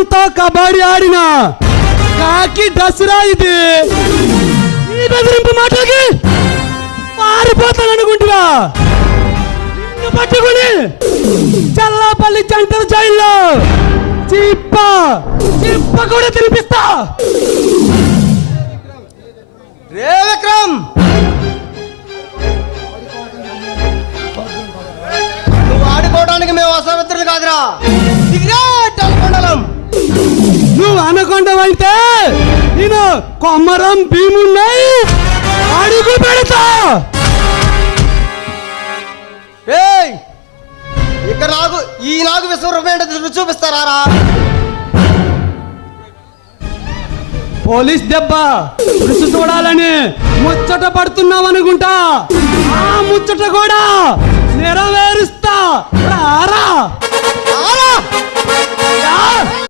జీవితాంతం కబడ్డీ ఆడిన కాకి దసరా ఇది. ఈ బెదిరింపు మాటలకి పారిపోతాను అనుకుంటున్నా. నిన్ను పట్టుకుని చల్లాపల్లి జంటల జైల్లో చిప్ప చిప్ప కూడా తినిపిస్తా. రే విక్రమ్, నువ్వు ఆడుకోవడానికి మేము అసమిత్రులు కాదురా, అనుకుండలం. నువ్వు అనుకుంటావంటే నేను కొమ్మరం భీమున్నాయి అడుగు పెడతా. ఇక నాకు విశ్వరూపం ఏంటో చూపిస్తారా? పోలీస్ దెబ్బ రుచి చూడాలని ముచ్చట పడుతున్నావు అనుకుంటా. ఆ ముచ్చట కూడా నెరవేరుస్తా.